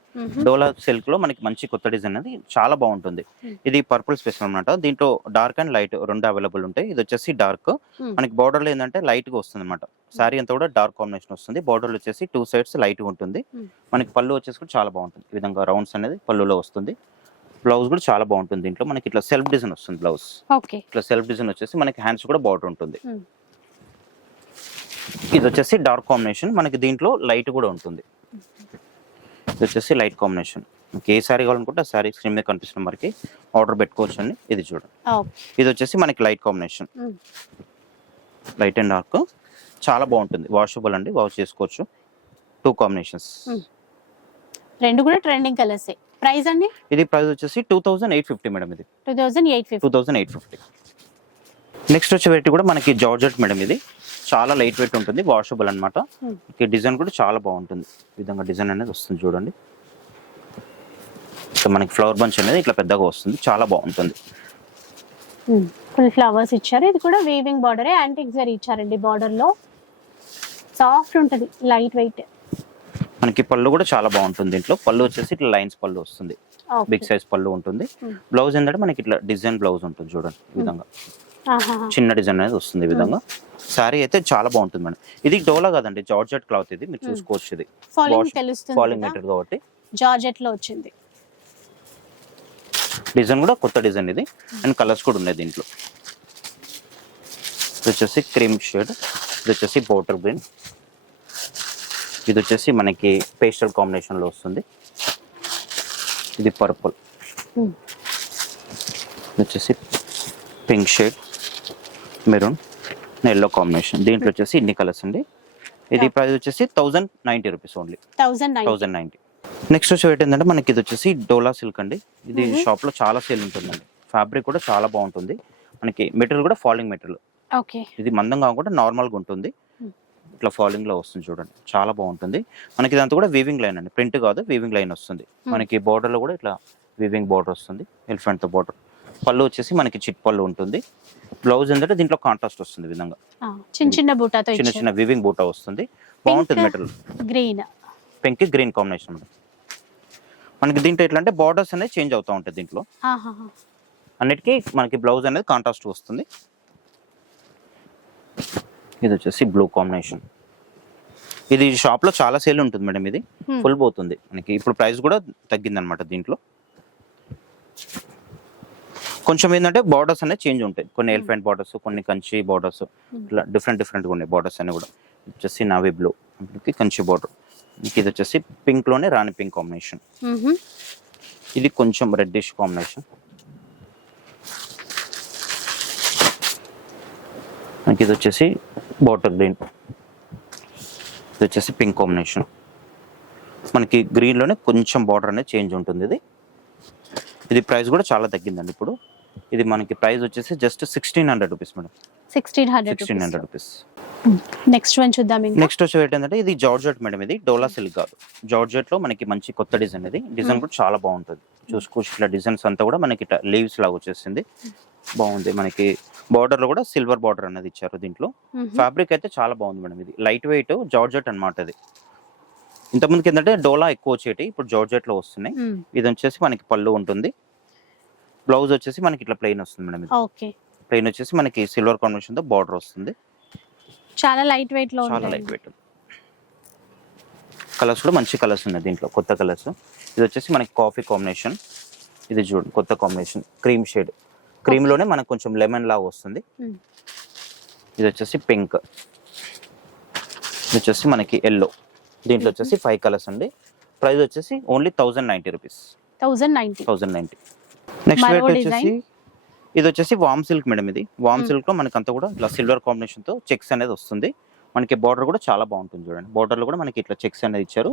డోలా సిల్క్లో మనకి మంచి కొత్త డిజైన్ అది చాలా బాగుంటుంది. ఇది పర్పుల్ స్పెషల్ అన్నమాట. దీంట్లో డార్క్ అండ్ లైట్ రెండు అవైలబుల్ ఉంటాయి. ఇది వచ్చేసి డార్క్. మనకి బార్డర్లో ఏంటంటే లైట్గా వస్తుంది అనమాట శారీ అంతా కూడా డార్క్ కాంబినేషన్ వస్తుంది. బార్డర్ వచ్చేసి టూ సైడ్స్ లైట్గా ఉంటుంది. మనకి పళ్ళు వచ్చేసి కూడా చాలా బాగుంటుంది. ఈ విధంగా రౌండ్స్ అనేది పళ్ళులో వస్తుంది. బ్లౌజ్ కూడా చాలా బాగుంటుంది దీంట్లో. మనకి ఇట్లా సెల్ఫ్ డిజైన్ వస్తుంది బ్లౌజ్. ఓకే. ఇట్లా సెల్ఫ్ డిజైన్ వచ్చేసి మనకి హ్యాండ్స్ కూడా బార్డర్ ఉంటుంది. Hmm. ఇది వచ్చేసి డార్క్ కాంబినేషన్ మనకి దీంట్లో లైట్ కూడా ఉంటుంది. ఇది వచ్చేసి లైట్ కాంబినేషన్ మీకు ఏ శారీ కావాలనుకుంటే ఆ శారీ స్క్రీన్ మీద కనిపిస్తున్న మనకి ఆర్డర్ పెట్టుకోవచ్చు అండి ఇది చూడండి. ఇది వచ్చేసి మనకి light combination. Light and dark చాలా బాగుంటుంది. వాషబుల్ అండి. వాష్ చేసుకోవచ్చు. Two combinations Hmm. రెండు కూడా ట్రెండింగ్ కలర్స్ ప్రైస్ అండి? ఇది ప్రైస్ వచ్చేసి two thousand eight fifty madam ఇది. Two thousand eight two fifty thousand eight fifty. Next వచ్చే వెరైటీ కూడా మనకి జార్జెట్ మేడం ఇది. చాలా లైట్ వెయిట్ ఉంటుంది వాషబుల్ అనమాట Hmm. డిజైన్ కూడా చాలా బాగుంటుంది. ఈ విధంగా డిజైన్ అనేది వస్తుంది చూడండి. సో మనకి ఫ్లవర్ బంచ్ అనేది ఇట్లా పెద్దగా వస్తుంది చాలా బాగుంటుంది. ఫుల్ ఫ్లవర్స్ ఇచ్చారు. ఇది కూడా వీవింగ్ బార్డర్ యాంటిక్ జరీ ఇచ్చారండి బార్డర్లో. సాఫ్ట్ ఉంటుంది లైట్ వెయిట్ మనకి పళ్ళు కూడా చాలా బాగుంటుంది దీంట్లో. పళ్ళు వచ్చేసి ఇట్లా లైన్స్ పళ్ళు వస్తుంది. బిగ్ సైజ్ పళ్ళు ఉంటుంది. బ్లౌజ్ ఏంటంటే మనకి ఇట్లా డిజైన్ బ్లౌజ్ ఉంటుంది చూడండి ఈ విధంగా. చిన్న డిజైన్ అనేది వస్తుంది ఈ విధంగా. శారీ అయితే చాలా బాగుంటుంది మేడం. ఇది డోలా కాదండి జార్జెట్ క్లాత్ ఇది. మీరు చూసుకోవచ్చు ఇది. ఫాలింగ్ మెటీరియల్ కాబట్టి. జార్జెట్లో వచ్చింది. డిజైన్ కూడా కొత్త డిజైన్ ఇది. అండ్ కలర్స్ కూడా ఉన్నాయి దీంట్లో. ఇది వచ్చేసి క్రీమ్ షేడ్ ఇది వచ్చేసి బోటర్ గ్రీన్. ఇది వచ్చేసి మనకి పేస్టల్ కాంబినేషన్లో వస్తుంది. ఇది పర్పుల్. Hmm. వచ్చేసి pink shade maroon yellow combination. దీంట్లో వచ్చేసి ఇన్ని కలర్స్ అండి. ఇది. ప్రైస్ వచ్చేసి thousand ninety rupees only. Thousand nine thousand ninety. Next వచ్చి ఏంటంటే మనకి ఇది వచ్చేసి డోలా సిల్క్ అండి. ఇది Mhm. షాప్లో చాలా సేల్ ఉంటుందండి. ఫ్యాబ్రిక్ కూడా చాలా బాగుంటుంది. మనకి మెటీరియల్ కూడా ఫాలింగ్ మెటీరియల్. ఇది మందం కాకుండా నార్మల్గా ఉంటుంది. Hmm. ఇట్లా ఫాలింగ్లో వస్తుంది చూడండి. చాలా బాగుంటుంది. మనకి ఇదంతా కూడా వీవింగ్ లైన్ అండి. ప్రింట్ కాదు వీవింగ్ లైన్ వస్తుంది. Hmm. మనకి border లో కూడా ఇట్లా వీవింగ్ బార్డర్ వస్తుంది. ఎలిఫెంట్తో బార్డర్ పళ్ళు వచ్చేసి మనకి చిట్ పళ్ళు ఉంటుంది. బ్లౌజ్ ఏంటంటే దీంట్లో కాంట్రాస్ట్ వస్తుంది విధంగా. చిన్న చిన్న బూటాతో చిన్న చిన్న వీవింగ్ బూటా వస్తుంది. బాగుంటుంది. Material green pink green combination మనకి దీంట్లో ఎట్లా అంటే బార్డర్స్ అనేది చేంజ్ అవుతూ ఉంటాయి దీంట్లో. అన్నిటికీ మనకి బ్లౌజ్ అనేది కాంట్రాస్ట్ వస్తుంది. ఇది వచ్చేసి బ్లూ కాంబినేషన్ ఇది షాప్లో చాలా సేల్ ఉంటుంది మేడం ఇది. ఫుల్ పోతుంది. మనకి ఇప్పుడు ప్రైస్ కూడా తగ్గింది అనమాట దీంట్లో. కొంచెం ఏంటంటే బార్డర్స్ అనేది చేంజ్ ఉంటాయి. కొన్ని ఎలిఫెంట్ బార్డర్స్ కొన్ని కంచి బార్డర్స్ ఇట్లా డిఫరెంట్ డిఫరెంట్గా ఉన్నాయి బార్డర్స్ అన్ని కూడా. వచ్చేసి నావీ బ్లూ కంచి బార్డర్ ఇది వచ్చేసి పింక్లోనే రాణి పింక్ కాంబినేషన్ ఇది కొంచెం రెడ్డిష్ కాంబినేషన్ మనకి ఇది వచ్చేసి బాటర్ గ్రీన్ ఇది వచ్చేసి పింక్ కాంబినేషన్ మనకి గ్రీన్లోనే కొంచెం బార్డర్ అనేది చేంజ్ ఉంటుంది ఇది. ఇది ప్రైస్ కూడా చాలా తగ్గిందండి ఇప్పుడు. ఇది మనకి ప్రైస్ వచ్చేసి just sixteen hundred rupees madam sixteen hundred sixteen hundred rupees next one చూద్దాం నెక్స్ట్ వచ్చి ఏంటంటే ఇది జార్జెట్ మేడం ఇది. డోలా సిల్క్ కాదు. జార్జెట్లో మనకి మంచి కొత్త డిజైన్ ఇది. డిజైన్ కూడా చాలా బాగుంటుంది. చూసుకోవచ్చు ఇట్లా డిజైన్స్ అంతా కూడా మనకి లీవ్స్ లాగా వచ్చేసింది. బాగుంది. మనకి బార్డర్లో కూడా సిల్వర్ బార్డర్ అనేది ఇచ్చారు దీంట్లో. ఫ్యాబ్రిక్ అయితే చాలా బాగుంది మేడం ఇది. లైట్ వెయిట్ జార్జెట్ అన్నమాట ఇది ఇంతకుముందుకి ఏంటంటే డోలా ఎక్కువ వచ్చేటి ఇప్పుడు జార్జెట్లో వస్తున్నాయి ఇది వచ్చేసి మనకి పళ్ళు ఉంటుంది. బ్లౌజ్ వచ్చేసి మనకి ఇట్లా ప్లెయిన్ వస్తుంది మేడం ఇది. ఓకే. ప్లెయిన్ వచ్చేసి మనకి సిల్వర్ కాంబినేషన్తో బార్డర్ వస్తుంది. చాలా లైట్ వెయిట్లో చాలా లైట్ వెయిట్. కలర్స్ కూడా మంచి కలర్స్ ఉన్నాయి దీంట్లో కొత్త కలర్స్. ఇది వచ్చేసి మనకి కాఫీ కాంబినేషన్. ఇది చూడండి కొత్త కాంబినేషన్. Cream shade. క్రీమ్లోనే మనకు కొంచెం లెమన్ లాగా వస్తుంది. ఇది వచ్చేసి పింక్. ఇది వచ్చేసి మనకి ఎల్లో దీంట్లో వచ్చేసి ఫైవ్ కలర్స్ అండి. ప్రైస్ వచ్చేసి only thousand ninety rupees thousand ninety thousand ninety next rate? వచ్చేసి ఇది వచ్చేసి వామ్ సిల్క్ మేడం ఇది. వామ్. సిల్క్లో మనకి అంతా కూడా ఇట్లా సిల్వర్ కాంబినేషన్తో చెక్స్ అనేది వస్తుంది. మనకి బార్డర్ కూడా చాలా బాగుంటుంది చూడండి. బార్డర్లో కూడా మనకి ఇట్లా చెక్స్ అనేది ఇచ్చారు.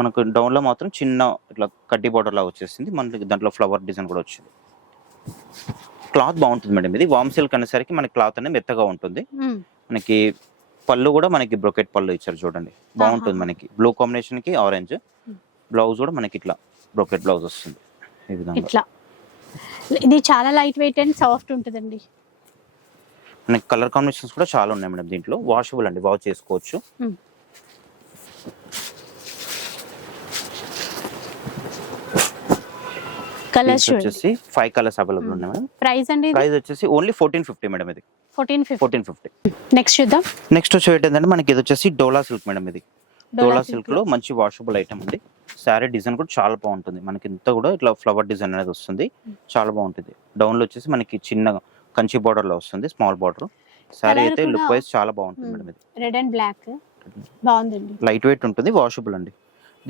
మనకు డౌన్లో మాత్రం చిన్న ఇట్లా కడ్డీ బార్డర్ లాగా వచ్చేసింది. మనకి దాంట్లో ఫ్లవర్ డిజైన్ కూడా వచ్చింది. క్లాత్ బాగుంటుంది మేడం. ఇది వామ్ సిల్క్ అనేసరికి మనకి క్లాత్ అనేది మెత్తగా ఉంటుంది. మనకి పళ్ళు కూడా మనకి బ్రొకెట్ పళ్ళు ఇచ్చారు చూడండి. బాగుంటుంది. మనకి. బ్లూ కాంబినేషన్కి ఆరెంజ్. బ్లౌజ్ కూడా మనకి ఇట్లా బ్రొకెట్ బ్లౌజ్ వస్తుంది. ఈ విధంగా. ఇట్లా. ఇది చాలా లైట్ వెయిట్ అండ్ సాఫ్ట్ ఉంటుందండి. మనకి కలర్ కాంబినేషన్స్ కూడా చాలా ఉన్నాయి మేడం దీంట్లో. వాషబుల్ అండి. వాష్ చేసుకోవచ్చు. కలర్స్ వచ్చేసి ఫైవ్ కలర్స్ అవైలబుల్ ఉన్నాయి మేడం. ప్రైస్ అండి ప్రైస్ వచ్చేసి ఓన్లీ ఫోర్టీన్ ఫిఫ్టీ మేడం ఇది. ఫోర్టీన్ ఫోర్టీన్ ఫిఫ్టీ నెక్స్ట్ చూద్దాం. నెక్స్ట్ వచ్చి ఏంటంటే మనకి ఇది వచ్చేసి డోలా సిల్క్ మేడం ఇది. డోలా సిల్క్. లో మంచి వాషబుల్ ఐటమ్ ఉంది. శారీ డిజైన్ కూడా చాలా బాగుంటుంది. మనకి ఇంత కూడా ఇట్లా ఫ్లవర్ డిజైన్ అనేది వస్తుంది. చాలా బాగుంటుంది. డౌన్లో వచ్చేసి మనకి చిన్న కంచి బార్డర్లో వస్తుంది స్మాల్ బార్డర్ శారీ అయితే లుక్ వైజ్ చాలా బాగుంటుంది. మేడం ఇది. రెడ్ అండ్ బ్లాక్ బాగుందండి. లైట్ వెయిట్ ఉంటుంది వాషబుల్ అండి.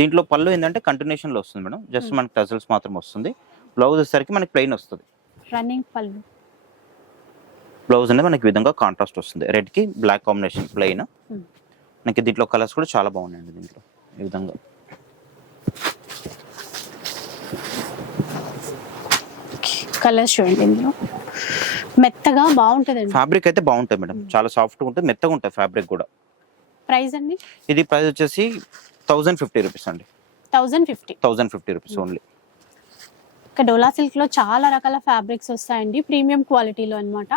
దీంట్లో పళ్ళు ఏంటంటే కంటిన్యూషన్లో వస్తుంది మేడం. జస్ట్. మనకి టజల్స్ మాత్రం వస్తుంది. బ్లౌజ్ వచ్చేసరికి మనకి ప్లెయిన్ వస్తుంది. రన్నింగ్ పళ్ళు. బ్లౌజ్ అనేది మనకి విధంగా కాంట్రాస్ట్ వస్తుంది. రెడ్కి బ్లాక్ కాంబినేషన్ ప్లెయిన్ Hmm. మనకి దీంట్లో కలర్స్ కూడా చాలా బాగున్నాయండి దీంట్లో ఈ విధంగా. కలర్స్ చూడండి ఇందులో. మెత్తగా బాగుంటుందండి. ఫ్యాబ్రిక్ అయితే బాగుంటుంది మేడం. చాలా సాఫ్ట్గా ఉంటుంది మెత్తగా ఉంటుంది ఫ్యాబ్రిక్ కూడా. ప్రైస్ అండి? ఇది ప్రైస్ వచ్చేసి థౌజండ్ ఫిఫ్టీ రూపీస్ అండి. Thousand fifty thousand fifty rupees only ఇక డోలా సిల్క్లో చాలా రకాల ఫ్యాబ్రిక్స్ వస్తాయండి. ప్రీమియం క్వాలిటీలో అన్నమాట.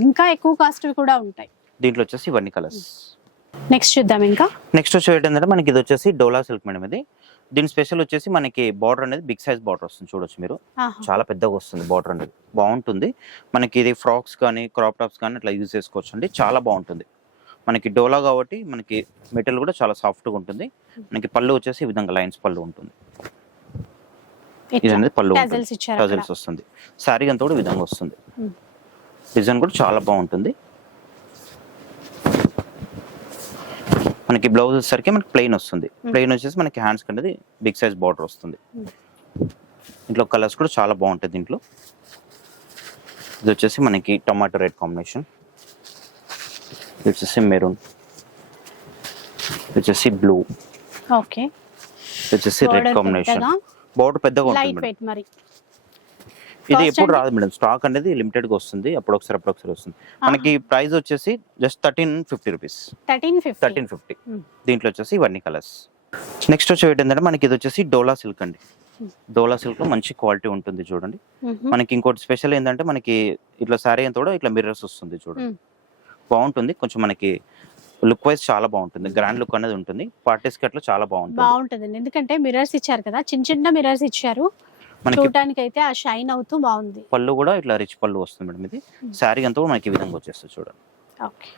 ఇంకా ఎక్కువ కాస్ట్ కూడా ఉంటాయి. దీంట్లో వచ్చేసి ఇవన్నీ కలర్స్ నెక్స్ట్ చూద్దాం ఇంకా. నెక్స్ట్ వచ్చి ఏంటంటే మనకి ఇది వచ్చేసి డోలా సిల్క్ మేడం ఇది. దీని స్పెషల్ వచ్చేసి మనకి బార్డర్ అనేది బిగ్ సైజ్ బార్డర్ వస్తుంది చూడొచ్చు మీరు. చాలా పెద్దగా వస్తుంది బార్డర్ అనేది. బాగుంటుంది. మనకి ఇది ఫ్రాక్స్ కానీ క్రాప్ టాప్స్ కానీ అట్లా యూజ్ చేసుకోవచ్చు అండి చాలా బాగుంటుంది. మనకి డోలా కాబట్టి మనకి మెటీరియల్ కూడా చాలా సాఫ్ట్గా ఉంటుంది. మనకి పళ్ళు వచ్చేసి ఈ విధంగా లైన్స్ పళ్ళు ఉంటుంది. ఇది అనేది పళ్ళు టజల్స్ వస్తుంది. శారీ అంతా కూడా విధంగా వస్తుంది. డిజైన్ కూడా చాలా బాగుంటుంది. మనకి బ్లౌజ్ వచ్చేసరికి మనకి ప్లెయిన్ వస్తుంది. ప్లెయిన్ వచ్చేసి మనకి హ్యాండ్స్ అనేది బిగ్ సైజ్ బార్డర్ వస్తుంది. ఇంట్లో కలర్స్ కూడా చాలా బాగుంటాయి దీంట్లో. ఇది వచ్చేసి మనకి టమాటో రెడ్ కాంబినేషన్ ఇది వచ్చేసి మెరూన్ వచ్చేసి బ్లూ ఓకే. వచ్చేసి రెడ్ కాంబినేషన్ బార్డర్ పెద్దగా ఉంటుంది. వెయిట్ మరి. ఇది ఎప్పుడు? రాదు మేడం. స్టాక్ అనేది లిమిటెడ్గా వస్తుంది. అప్పుడు ఒకసారి అప్పుడు ఒకసారి వస్తుంది. మనకి ప్రైస్ వచ్చేసి just thirteen fifty rupees. Thirteen fifty? Thirteen fifty. దీంట్లో వచ్చేసి ఇవన్నీ కలర్స్. నెక్స్ట్ వచ్చి ఏంటంటే మనకి ఇది వచ్చేసి డోలా సిల్క్ అండి. డోలా సిల్క్లో మంచి క్వాలిటీ ఉంటుంది చూడండి. మనకి ఇంకోటి స్పెషల్ ఏంటంటే మనకి ఇట్లా శారీ అంతా కూడా ఇట్లా మిర్రర్స్ వస్తుంది చూడండి. బాగుంటుంది. కొంచెం మనకి లుక్ వైజ్ చాలా బాగుంటుంది. గ్రాండ్ లుక్ అనేది ఉంటుంది. పార్టీస్కి అట్లా చాలా బాగుంటుంది. బాగుంటుందండి. ఎందుకంటే మిర్రర్స్ ఇచ్చారు కదా చిన్న చిన్న మిర్రర్స్ ఇచ్చారు. మనకి చూడటానికి అయితే ఆ షైన్ అవుతూ బాగుంది. పళ్ళు కూడా ఇట్లా రిచ్ పళ్ళు వస్తుంది మేడం ఇది. శారీ అంతా మనకి ఈ విధంగా వచ్చేస్తుంది చూడండి. ఓకే.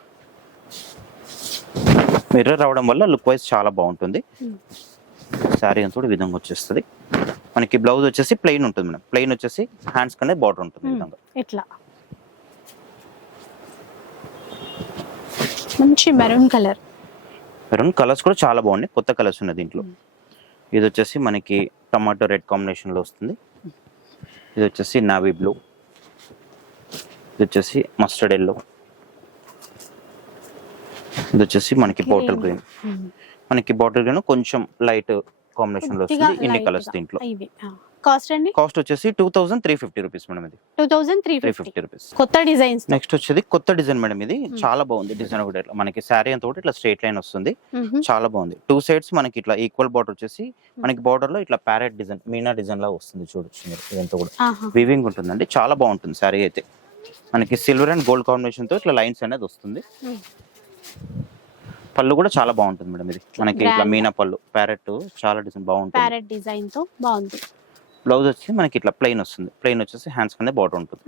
మిర్రర్ రావడం వల్ల లుక్ వైజ్ చాలా బాగుంటుంది. శారీ అంతా కూడా విధంగా వచ్చేస్తుంది. మనకి బ్లౌజ్ వచ్చేసి ప్లెయిన్ ఉంటుంది మేడం. ప్లెయిన్ వచ్చేసి హ్యాండ్స్ కనే బార్డర్ ఉంటుంది. విధంగా. ఇట్లా మంచి మెరూన్ కలర్. మెరూన్ కలర్స్ కూడా చాలా బాగున్నాయి. కొత్త కలర్స్ ఉన్నాయి దీంట్లో. ఇది వచ్చేసి మనకి టమాటో రెడ్ కాంబినేషన్లో వస్తుంది. ఇది వచ్చేసి నావీ బ్లూ. ఇది వచ్చేసి మస్టర్డ్ ఎల్లో. ఇది వచ్చేసి మనకి బాటిల్ గ్రీన్. మనకి బాటిల్ గ్రీన్ కొంచెం లైట్ కాంబినేషన్లో వస్తుంది ఇన్ని కలర్స్ దీంట్లో. కాస్ట్ అండి? కాస్ట్ వచ్చేసి two thousand three fifty rupees madam ఇది. Two thousand three three fifty rupees. కొత్త డిజైన్స్ నెక్స్ట్ వచ్చేది కొత్త డిజైన్ మేడం ఇది. చాలా బాగుంది డిజైన్ కూడా ఇట్లా. మనకి శారీ అంతా కూడా ఇట్లా స్ట్రైట్ లైన్ వస్తుంది. చాలా బాగుంది. టూ సైడ్స్ మనకి ఇట్లా ఈక్వల్ బార్డర్ వచ్చేసి మనకి బార్డర్లో ఇట్లా ప్యారెట్ డిజైన్ మీనా డిజైన్ లా వస్తుంది చూడొచ్చు మీరు ఇదంతా కూడా. వివింగ్ ఉంటుందండి. చాలా బాగుంటుంది శారీ అయితే. మనకి సిల్వర్ అండ్ గోల్డ్ కాంబినేషన్తో ఇట్లా లైన్స్ అనేది వస్తుంది. పళ్ళు కూడా చాలా బాగుంటుంది మేడం ఇది. మనకి ఇట్లా. మీనా పళ్ళు ప్యారెట్ చాలా డిజైన్ బాగుంటుంది. ప్యారెట్ డిజైన్తో బాగుంది. బ్లౌజ్ వచ్చి మనకి ఇట్లా ప్లెయిన్ వస్తుంది. ప్లెయిన్ వచ్చేసి హ్యాండ్స్ కింద బార్డర్ ఉంటుంది.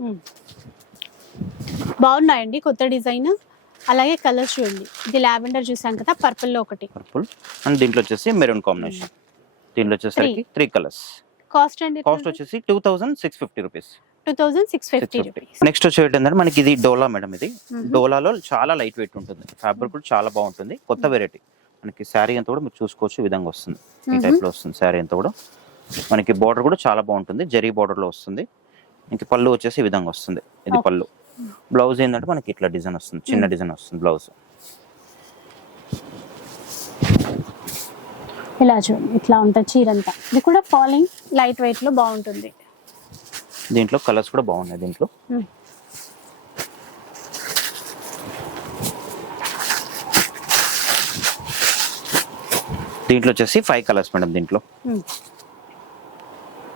బాగున్నాయండి కొత్త డిజైన్. అలాగే కలర్స్ చూడండి. ఇది లావెండర్ చూసాం కదా పర్పుల్లో ఒకటి. పర్పుల్ అండ్ దీంట్లో వచ్చేసి మెరూన్ కాంబినేషన్ దీంట్లో వచ్చేసరికి త్రీ కలర్స్ కాస్ట్ అండి కాస్ట్ వచ్చేసి two thousand six fifty rupees two thousand six fifty rupees next వచ్చి ఏంటంటే మనకి ఇది డోలా మేడం ఇది. డోలాలో చాలా లైట్ వెయిట్ ఉంటుంది. ఫ్యాబ్రిక్ కూడా చాలా బాగుంటుంది. కొత్త వెరైటీ మనకి శారీ అంతా కూడా మీరు చూసుకోవచ్చు విధంగా వస్తుంది. ఈ టైప్లో వస్తుంది శారీ అంతా కూడా. మనకి బార్డర్ కూడా చాలా బాగుంటుంది. జరీ బార్డర్లో వస్తుంది. ఇంక పళ్ళు వచ్చేసి ఈ విధంగా వస్తుంది. ఇది. పళ్ళు. బ్లౌజ్ ఏంటంటే మనకి ఇట్లా డిజైన్ వస్తుంది. చిన్న డిజైన్ వస్తుంది బ్లౌజ్ ఇలా చూడండి. ఇట్లా ఉంటుంది చీరంతా. ఇది కూడా ఫాలింగ్ లైట్ వెయిట్లో బాగుంటుంది. దీంట్లో కలర్స్ కూడా బాగున్నాయి దీంట్లో. Mm. దీంట్లో వచ్చేసి ఫైవ్ కలర్స్ మేడం దీంట్లో. Hmm.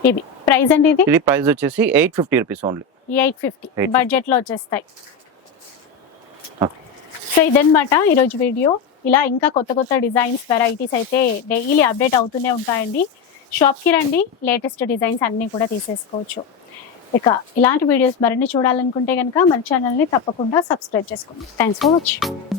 ఇది ప్రైస్ అండి ఇది? ఇది ప్రైస్ వచ్చేసి eight fifty rupees only. Eight fifty. 850. బడ్జెట్లో వచ్చేస్తాయి. సో ఇదన్నమాట ఈరోజు వీడియో. ఇలా ఇంకా కొత్త కొత్త డిజైన్స్ వెరైటీస్ అయితే డైలీ అప్డేట్ అవుతూనే ఉంటాయండి. షాప్కి రండి లేటెస్ట్ డిజైన్స్ అన్నీ కూడా తీసేసుకోవచ్చు. ఇక ఇలాంటి వీడియోస్ మరిన్ని చూడాలనుకుంటే కనుక మన ఛానల్ని తప్పకుండా సబ్స్క్రైబ్ చేసుకోండి. Thanks for watching